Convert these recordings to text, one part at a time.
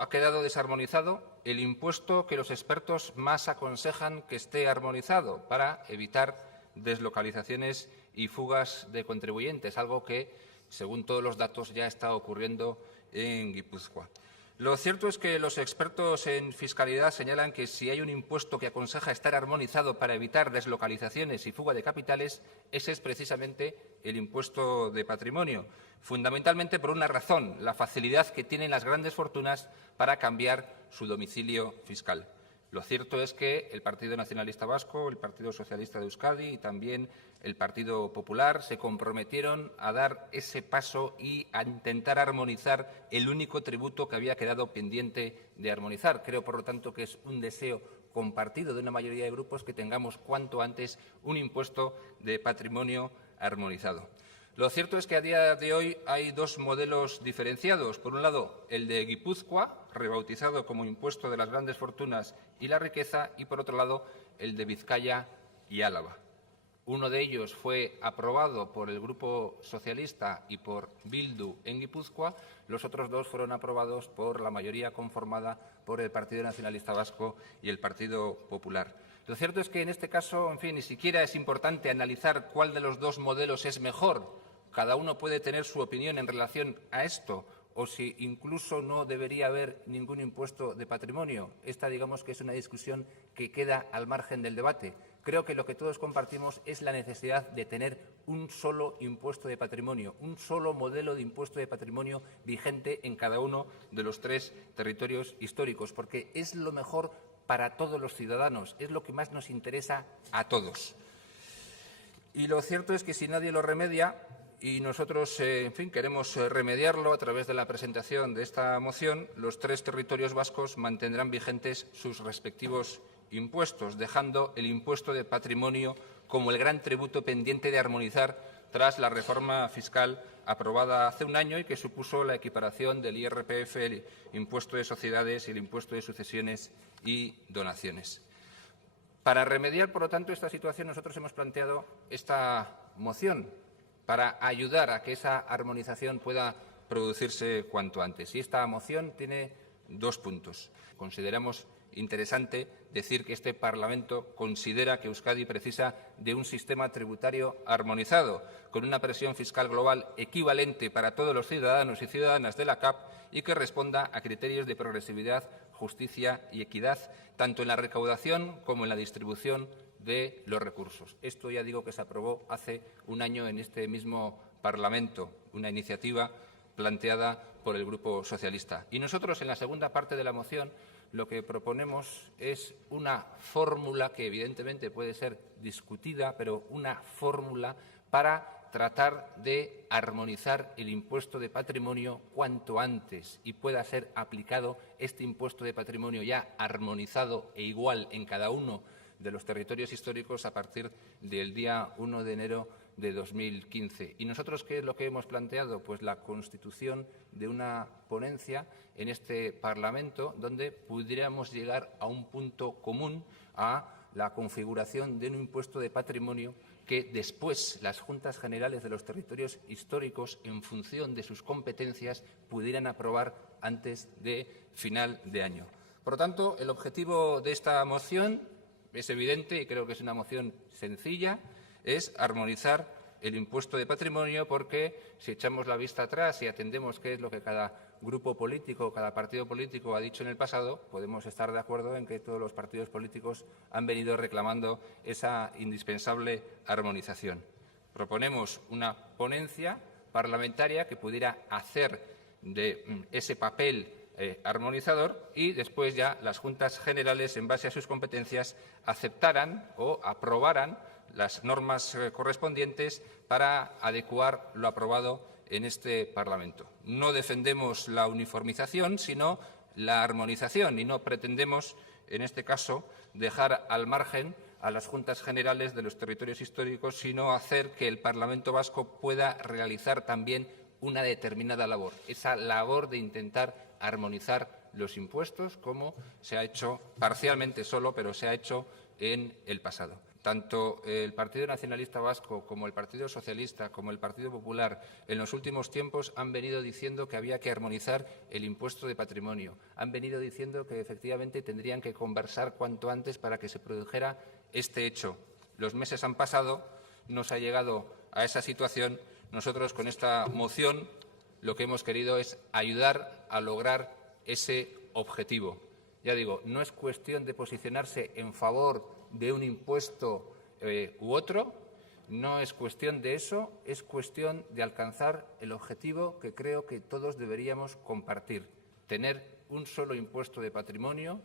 Ha quedado desarmonizado el impuesto que los expertos más aconsejan que esté armonizado para evitar deslocalizaciones y fugas de contribuyentes, algo que, según todos los datos, ya está ocurriendo en Guipúzcoa. Lo cierto es que los expertos en fiscalidad señalan que si hay un impuesto que aconseja estar armonizado para evitar deslocalizaciones y fuga de capitales, ese es precisamente el impuesto de patrimonio, fundamentalmente por una razón, la facilidad que tienen las grandes fortunas para cambiar su domicilio fiscal. Lo cierto es que el Partido Nacionalista Vasco, el Partido Socialista de Euskadi y también el Partido Popular se comprometieron a dar ese paso y a intentar armonizar el único tributo que había quedado pendiente de armonizar. Creo, por lo tanto, que es un deseo compartido de una mayoría de grupos que tengamos cuanto antes un impuesto de patrimonio armonizado. Lo cierto es que a día de hoy hay dos modelos diferenciados. Por un lado, el de Guipúzcoa, rebautizado como impuesto de las grandes fortunas y la riqueza, y por otro lado, el de Vizcaya y Álava. Uno de ellos fue aprobado por el Grupo Socialista y por Bildu en Guipúzcoa. Los otros dos fueron aprobados por la mayoría conformada por el Partido Nacionalista Vasco y el Partido Popular. Lo cierto es que en este caso, en fin, ni siquiera es importante analizar cuál de los dos modelos es mejor. Cada uno puede tener su opinión en relación a esto, o si incluso no debería haber ningún impuesto de patrimonio. Esta, digamos, que es una discusión que queda al margen del debate. Creo que lo que todos compartimos es la necesidad de tener un solo impuesto de patrimonio, un solo modelo de impuesto de patrimonio vigente en cada uno de los tres territorios históricos, porque es lo mejor para todos los ciudadanos, es lo que más nos interesa a todos. Y lo cierto es que si nadie lo remedia, y nosotros, en fin, queremos remediarlo a través de la presentación de esta moción, los tres territorios vascos mantendrán vigentes sus respectivos impuestos, dejando el impuesto de patrimonio como el gran tributo pendiente de armonizar tras la reforma fiscal aprobada hace un año y que supuso la equiparación del IRPF, el impuesto de sociedades y el impuesto de sucesiones y donaciones. Para remediar, por lo tanto, esta situación, nosotros hemos planteado esta moción para ayudar a que esa armonización pueda producirse cuanto antes. Y esta moción tiene dos puntos. Consideramos interesante decir que este Parlamento considera que Euskadi precisa de un sistema tributario armonizado, con una presión fiscal global equivalente para todos los ciudadanos y ciudadanas de la CAP y que responda a criterios de progresividad, justicia y equidad, tanto en la recaudación como en la distribución de los recursos. Esto ya digo que se aprobó hace un año en este mismo Parlamento, una iniciativa planteada por el Grupo Socialista. Y nosotros, en la segunda parte de la moción, lo que proponemos es una fórmula que evidentemente puede ser discutida, pero una fórmula para tratar de armonizar el impuesto de patrimonio cuanto antes y pueda ser aplicado este impuesto de patrimonio ya armonizado e igual en cada uno de los territorios históricos a partir del día 1 de enero de 2015. ¿Y nosotros qué es lo que hemos planteado? Pues la constitución de una ponencia en este Parlamento donde pudiéramos llegar a un punto común, a la configuración de un impuesto de patrimonio que después las Juntas Generales de los territorios históricos, en función de sus competencias, pudieran aprobar antes de final de año. Por lo tanto, el objetivo de esta moción es evidente y creo que es una moción sencilla, es armonizar el impuesto de patrimonio porque si echamos la vista atrás y atendemos qué es lo que cada grupo político, cada partido político ha dicho en el pasado, podemos estar de acuerdo en que todos los partidos políticos han venido reclamando esa indispensable armonización. Proponemos una ponencia parlamentaria que pudiera hacer de ese papel armonizador y después ya las Juntas Generales, en base a sus competencias, aceptaran o aprobaran las normas correspondientes para adecuar lo aprobado en este Parlamento. No defendemos la uniformización, sino la armonización y no pretendemos, en este caso, dejar al margen a las Juntas Generales de los territorios históricos, sino hacer que el Parlamento Vasco pueda realizar también una determinada labor, esa labor de intentar armonizar los impuestos, como se ha hecho parcialmente solo, pero se ha hecho en el pasado. tanto el Partido Nacionalista Vasco como el Partido Socialista como el Partido Popular en los últimos tiempos han venido diciendo que había que armonizar el impuesto de patrimonio. Han venido diciendo que efectivamente tendrían que conversar cuanto antes para que se produjera este hecho. Los meses han pasado, no se ha llegado a esa situación. Nosotros con esta moción lo que hemos querido es ayudar a lograr ese objetivo. Ya digo, no es cuestión de posicionarse en favor de un impuesto u otro, no es cuestión de eso, es cuestión de alcanzar el objetivo que creo que todos deberíamos compartir, tener un solo impuesto de patrimonio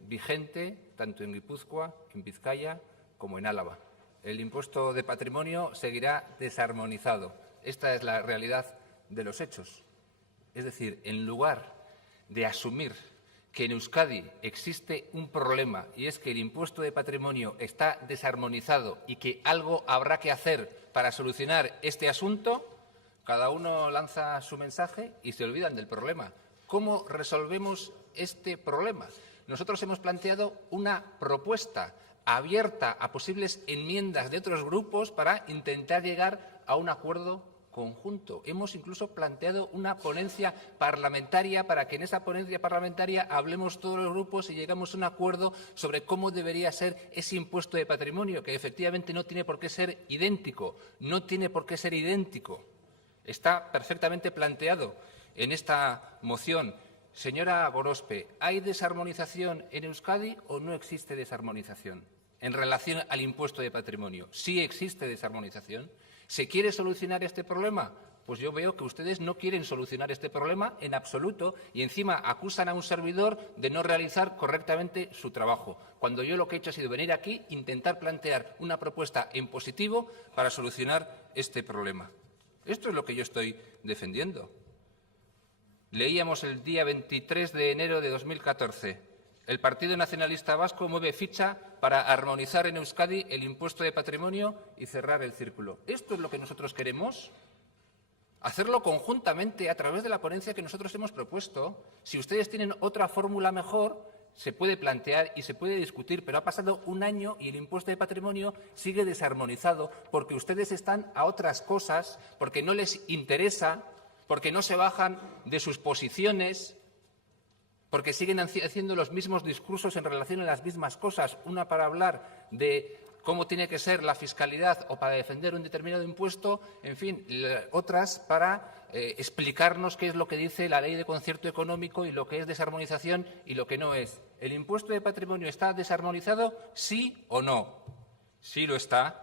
vigente tanto en Guipúzcoa, en Vizcaya como en Álava. El impuesto de patrimonio seguirá desarmonizado. Esta es la realidad de los hechos. Es decir, en lugar de asumir que en Euskadi existe un problema y es que el impuesto de patrimonio está desarmonizado y que algo habrá que hacer para solucionar este asunto, cada uno lanza su mensaje y se olvidan del problema. ¿Cómo resolvemos este problema? Nosotros hemos planteado una propuesta abierta a posibles enmiendas de otros grupos para intentar llegar a un acuerdo conjunto. Hemos incluso planteado una ponencia parlamentaria para que en esa ponencia parlamentaria hablemos todos los grupos y lleguemos a un acuerdo sobre cómo debería ser ese impuesto de patrimonio, que efectivamente no tiene por qué ser idéntico, no tiene por qué ser idéntico. Está perfectamente planteado en esta moción. Señora Gorospe, ¿hay desarmonización en Euskadi o no existe desarmonización en relación al impuesto de patrimonio? Sí existe desarmonización. ¿Se quiere solucionar este problema? Pues yo veo que ustedes no quieren solucionar este problema en absoluto y encima acusan a un servidor de no realizar correctamente su trabajo, cuando yo lo que he hecho ha sido venir aquí e intentar plantear una propuesta en positivo para solucionar este problema. Esto es lo que yo estoy defendiendo. Leíamos el día 23 de enero de 2014. El Partido Nacionalista Vasco mueve ficha para armonizar en Euskadi el impuesto de patrimonio y cerrar el círculo. ¿Esto es lo que nosotros queremos? Hacerlo conjuntamente a través de la ponencia que nosotros hemos propuesto. Si ustedes tienen otra fórmula mejor, se puede plantear y se puede discutir, pero ha pasado un año y el impuesto de patrimonio sigue desarmonizado porque ustedes están a otras cosas, porque no les interesa, porque no se bajan de sus posiciones, porque siguen haciendo los mismos discursos en relación a las mismas cosas, una para hablar de cómo tiene que ser la fiscalidad o para defender un determinado impuesto, en fin, otras para explicarnos qué es lo que dice la ley de concierto económico y lo que es desarmonización y lo que no es. ¿El impuesto de patrimonio está desarmonizado, sí o no? Sí lo está.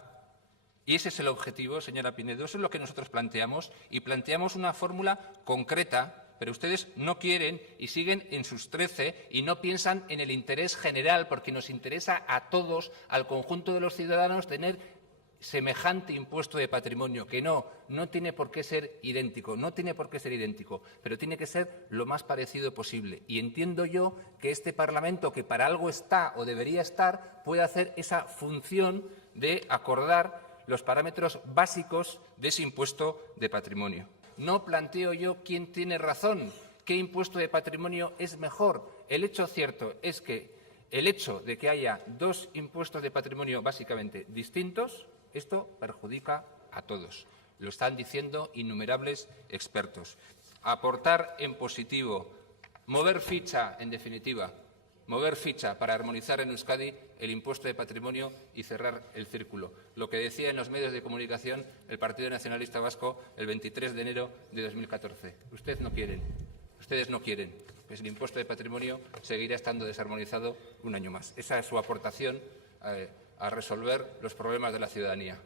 Y ese es el objetivo, señora Pinedo, eso es lo que nosotros planteamos y planteamos una fórmula concreta. Pero ustedes no quieren y siguen en sus 13 y no piensan en el interés general, porque nos interesa a todos, al conjunto de los ciudadanos, tener semejante impuesto de patrimonio, que no tiene por qué ser idéntico, pero tiene que ser lo más parecido posible. Y entiendo yo que este Parlamento, que para algo está o debería estar, puede hacer esa función de acordar los parámetros básicos de ese impuesto de patrimonio. No planteo yo quién tiene razón, qué impuesto de patrimonio es mejor. El hecho cierto es que el hecho de que haya dos impuestos de patrimonio básicamente distintos, esto perjudica a todos. Lo están diciendo innumerables expertos. Aportar en positivo, mover ficha, en definitiva, mover ficha para armonizar en Euskadi el impuesto de patrimonio y cerrar el círculo. Lo que decía en los medios de comunicación el Partido Nacionalista Vasco el 23 de enero de 2014. Ustedes no quieren. Pues el impuesto de patrimonio seguirá estando desarmonizado un año más. Esa es su aportación a resolver los problemas de la ciudadanía.